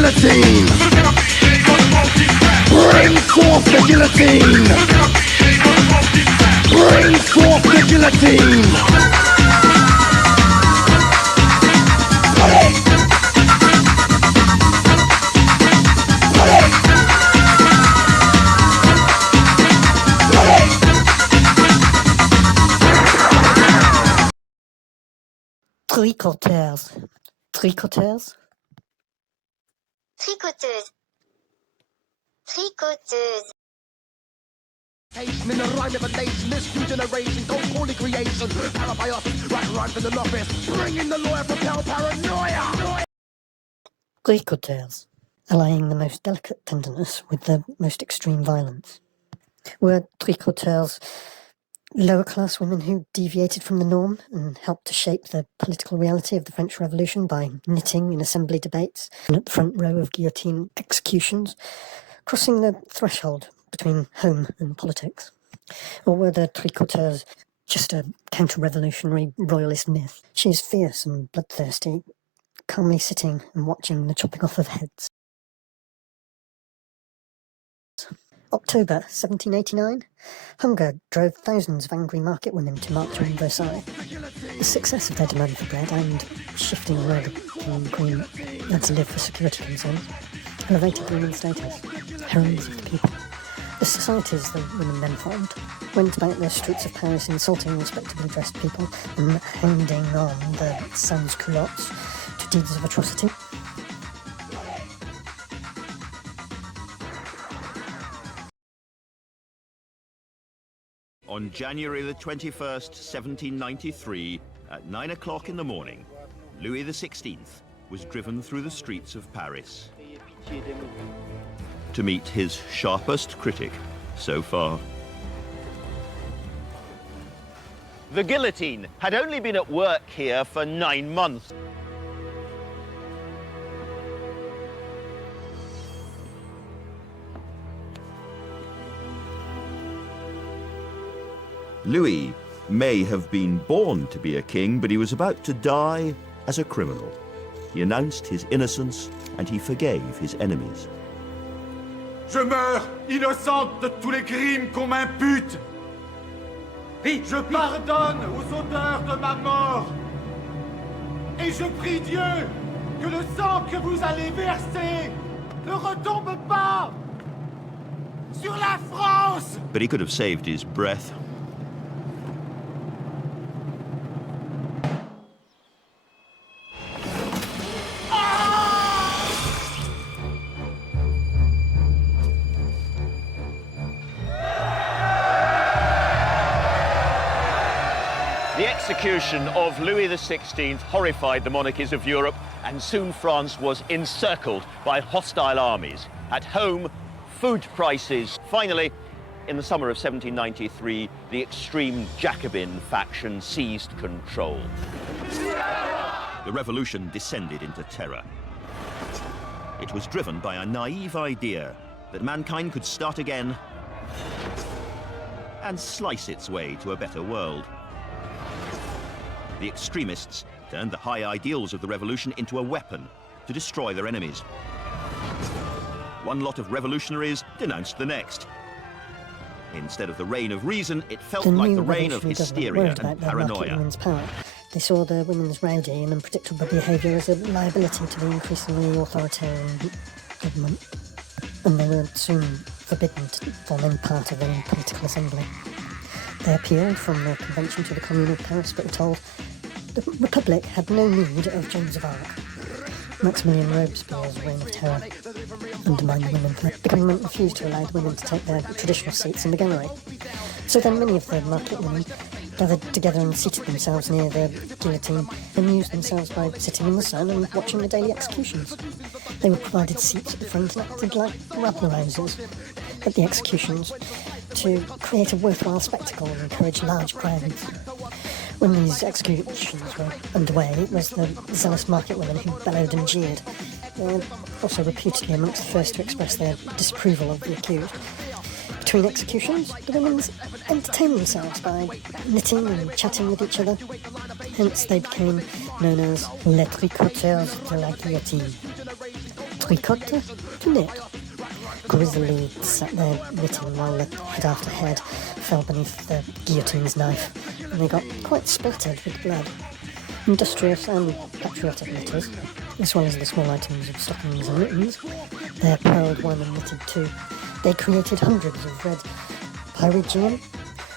guillotine! Bring forth the guillotine! Bring forth the guillotine! Tricoteuse. Tricoteuse? Tricoteuse. Tricoteuse. In the rhyme of a nation, this new generation, don't call it creation. Parabiotic, right rhyme from the novice. Bring in the lawyer, propel paranoia. Tricoteuse. Allying the most delicate tenderness with the most extreme violence. Were tricoteurs lower class women who deviated from the norm and helped to shape the political reality of the French Revolution by knitting in assembly debates and at the front row of guillotine executions, crossing the threshold between home and politics? Or were the tricoteurs just a counter-revolutionary royalist myth? She is fierce and bloodthirsty, calmly sitting and watching the chopping off of heads. October 1789. Hunger drove thousands of angry market women to march on Versailles. The success of their demand for bread and shifting where the king and queen had to live for security concerns elevated women's status, heralds of the people. The societies the women then formed went about the streets of Paris insulting respectably dressed people and hounding on the sans-culottes to deeds of atrocity. On January the 21st, 1793, at 9 o'clock in the morning, Louis XVI was driven through the streets of Paris to meet his sharpest critic so far. The guillotine had only been at work here for 9 months. Louis may have been born to be a king, but he was about to die as a criminal. He announced his innocence and he forgave his enemies. Je meurs innocente de tous les crimes qu'on m'impute. Je pardonne aux auteurs de ma mort. Et je prie Dieu que le sang que vous allez verser ne retombe pas sur la France. But he could have saved his breath. The execution of Louis XVI horrified the monarchies of Europe, and soon France was encircled by hostile armies. At home, food prices. Finally, in the summer of 1793, the extreme Jacobin faction seized control. The revolution descended into terror. It was driven by a naive idea that mankind could start again and slice its way to a better world. The extremists turned the high ideals of the revolution into a weapon to destroy their enemies. One lot of revolutionaries denounced the next. Instead of the reign of reason, it felt like the reign of hysteria and paranoia. They saw the women's rowdy and unpredictable behaviour as a liability to the increasingly authoritarian government, and they were soon forbidden to form any part of any political assembly. They appealed from the convention to the Commune of Paris, but were told the Republic had no need of Joan of Arc. Maximilian Robespierre's reign of terror undermined the women. The government refused to allow the women to take their traditional seats in the gallery. So then many of the market women gathered together and seated themselves near the guillotine, amused themselves by sitting in the sun and watching the daily executions. They were provided seats at the front and acted like rabble-rousers at the executions to create a worthwhile spectacle and encourage large crowds. When these executions were underway, it was the zealous market women who bellowed and jeered. They were also reputedly amongst the first to express their disapproval of the accused. Between executions, the women entertained themselves by knitting and chatting with each other. Hence they became known as les tricoteuses de la guillotine. Tricoteuse, to knit. Grizzly sat there knitting while the head after head fell beneath the guillotine's knife, and they got quite splattered with blood. Industrious and patriotic knitters, as well as the small items of stockings and mittens, their proud one and knitted too, they created hundreds of red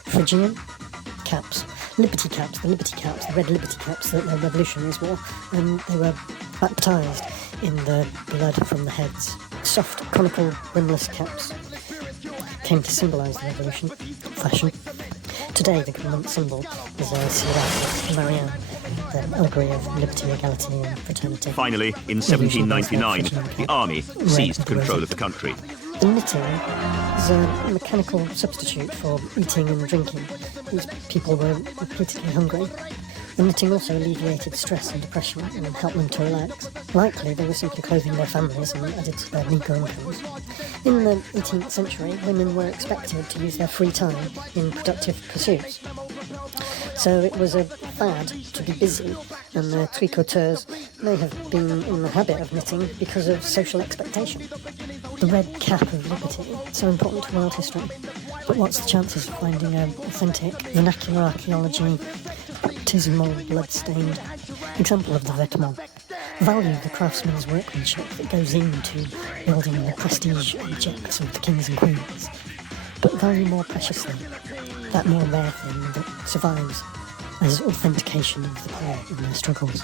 Phrygian caps, liberty caps, the red liberty caps that the revolutionaries wore, and they were baptised in the blood from the heads. Soft, conical, rimless caps came to symbolise the revolution, fashion. Today the government symbol is a Sierra Marianne, the allegory of liberty, egality and fraternity. Finally, in 1799, the army seized control of the country. The knitting is a mechanical substitute for eating and drinking. These people were repeatedly hungry. The knitting also alleviated stress and depression and helped them to relax. Likely, they were simply clothing their families and added to their meagre incomes. In the 18th century, women were expected to use their free time in productive pursuits. So it was a fad to be busy, and the Tricoteuse may have been in the habit of knitting because of social expectation. The red cap of liberty, so important to world history. But what's the chances of finding an authentic vernacular archaeology, baptismal blood-stained example of the vêtement? Value the craftsman's workmanship that goes into building the prestige objects of the kings and queens, but value more preciously that more rare thing that survives as authentication of the poor in their struggles.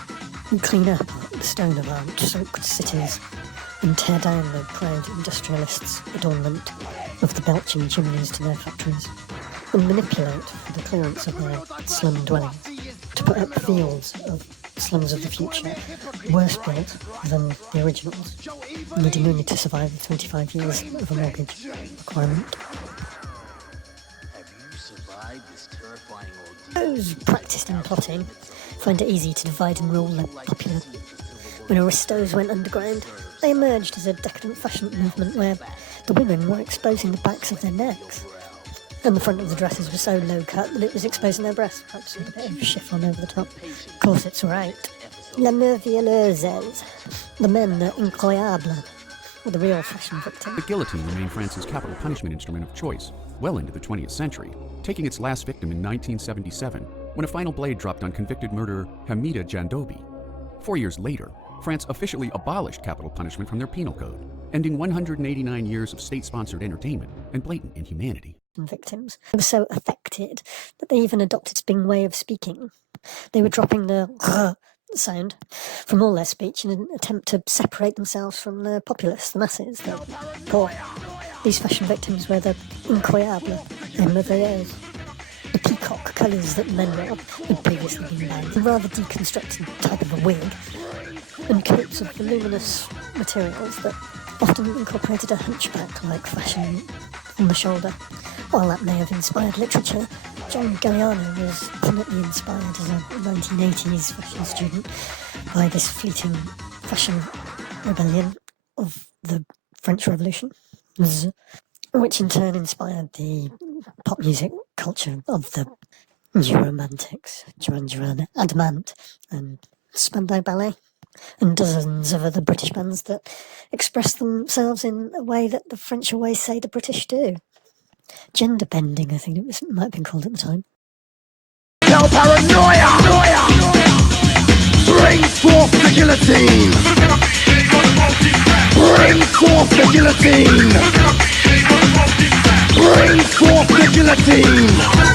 We clean up the stone of our soaked cities and tear down the proud industrialists' adornment of the belching chimneys to their factories, and manipulate for the clearance of their slum dwellings to put up fields of slums of the future, worse built than the originals, needing only to survive the 25 years of a mortgage requirement. Those practised in plotting find it easy to divide and rule the popular. When aristos went underground, they emerged as a decadent fashion movement where the women were exposing the backs of their necks, and the front of the dresses was so low cut that it was exposing their breasts, perhaps with a bit of chiffon over the top. Corsets were out. La Merveileuse, the men, the Incroyable, were the real fashion victims. The guillotine remained France's capital punishment instrument of choice well into the 20th century, taking its last victim in 1977, when a final blade dropped on convicted murderer Hamida Jandobi. 4 years later, France officially abolished capital punishment from their penal code, ending 189 years of state-sponsored entertainment and blatant inhumanity. Victims were so affected that they even adopted Sping way of speaking. They were dropping the r sound from all their speech in an attempt to separate themselves from the populace, the masses, the poor. These fashion victims were the Incroyable and Merveileuse. The peacock colours that men wore had previously been banned, a rather deconstructed type of a wig, and coats of voluminous materials that often incorporated a hunchback-like fashion on the shoulder. While that may have inspired literature, John Galliano was prominently inspired as a 1980s fashion student by this fleeting fashion rebellion of the French Revolution, which in turn inspired the pop music culture of the New Romantics, Duran Duran, Adamant, and Spandau Ballet, and dozens of other British bands that express themselves in a way that the French always say the British do. Gender bending, I think it might have been called at the time. Now paranoia brings forth the guillotine. Bring forth the guillotine. Bring forth the guillotine.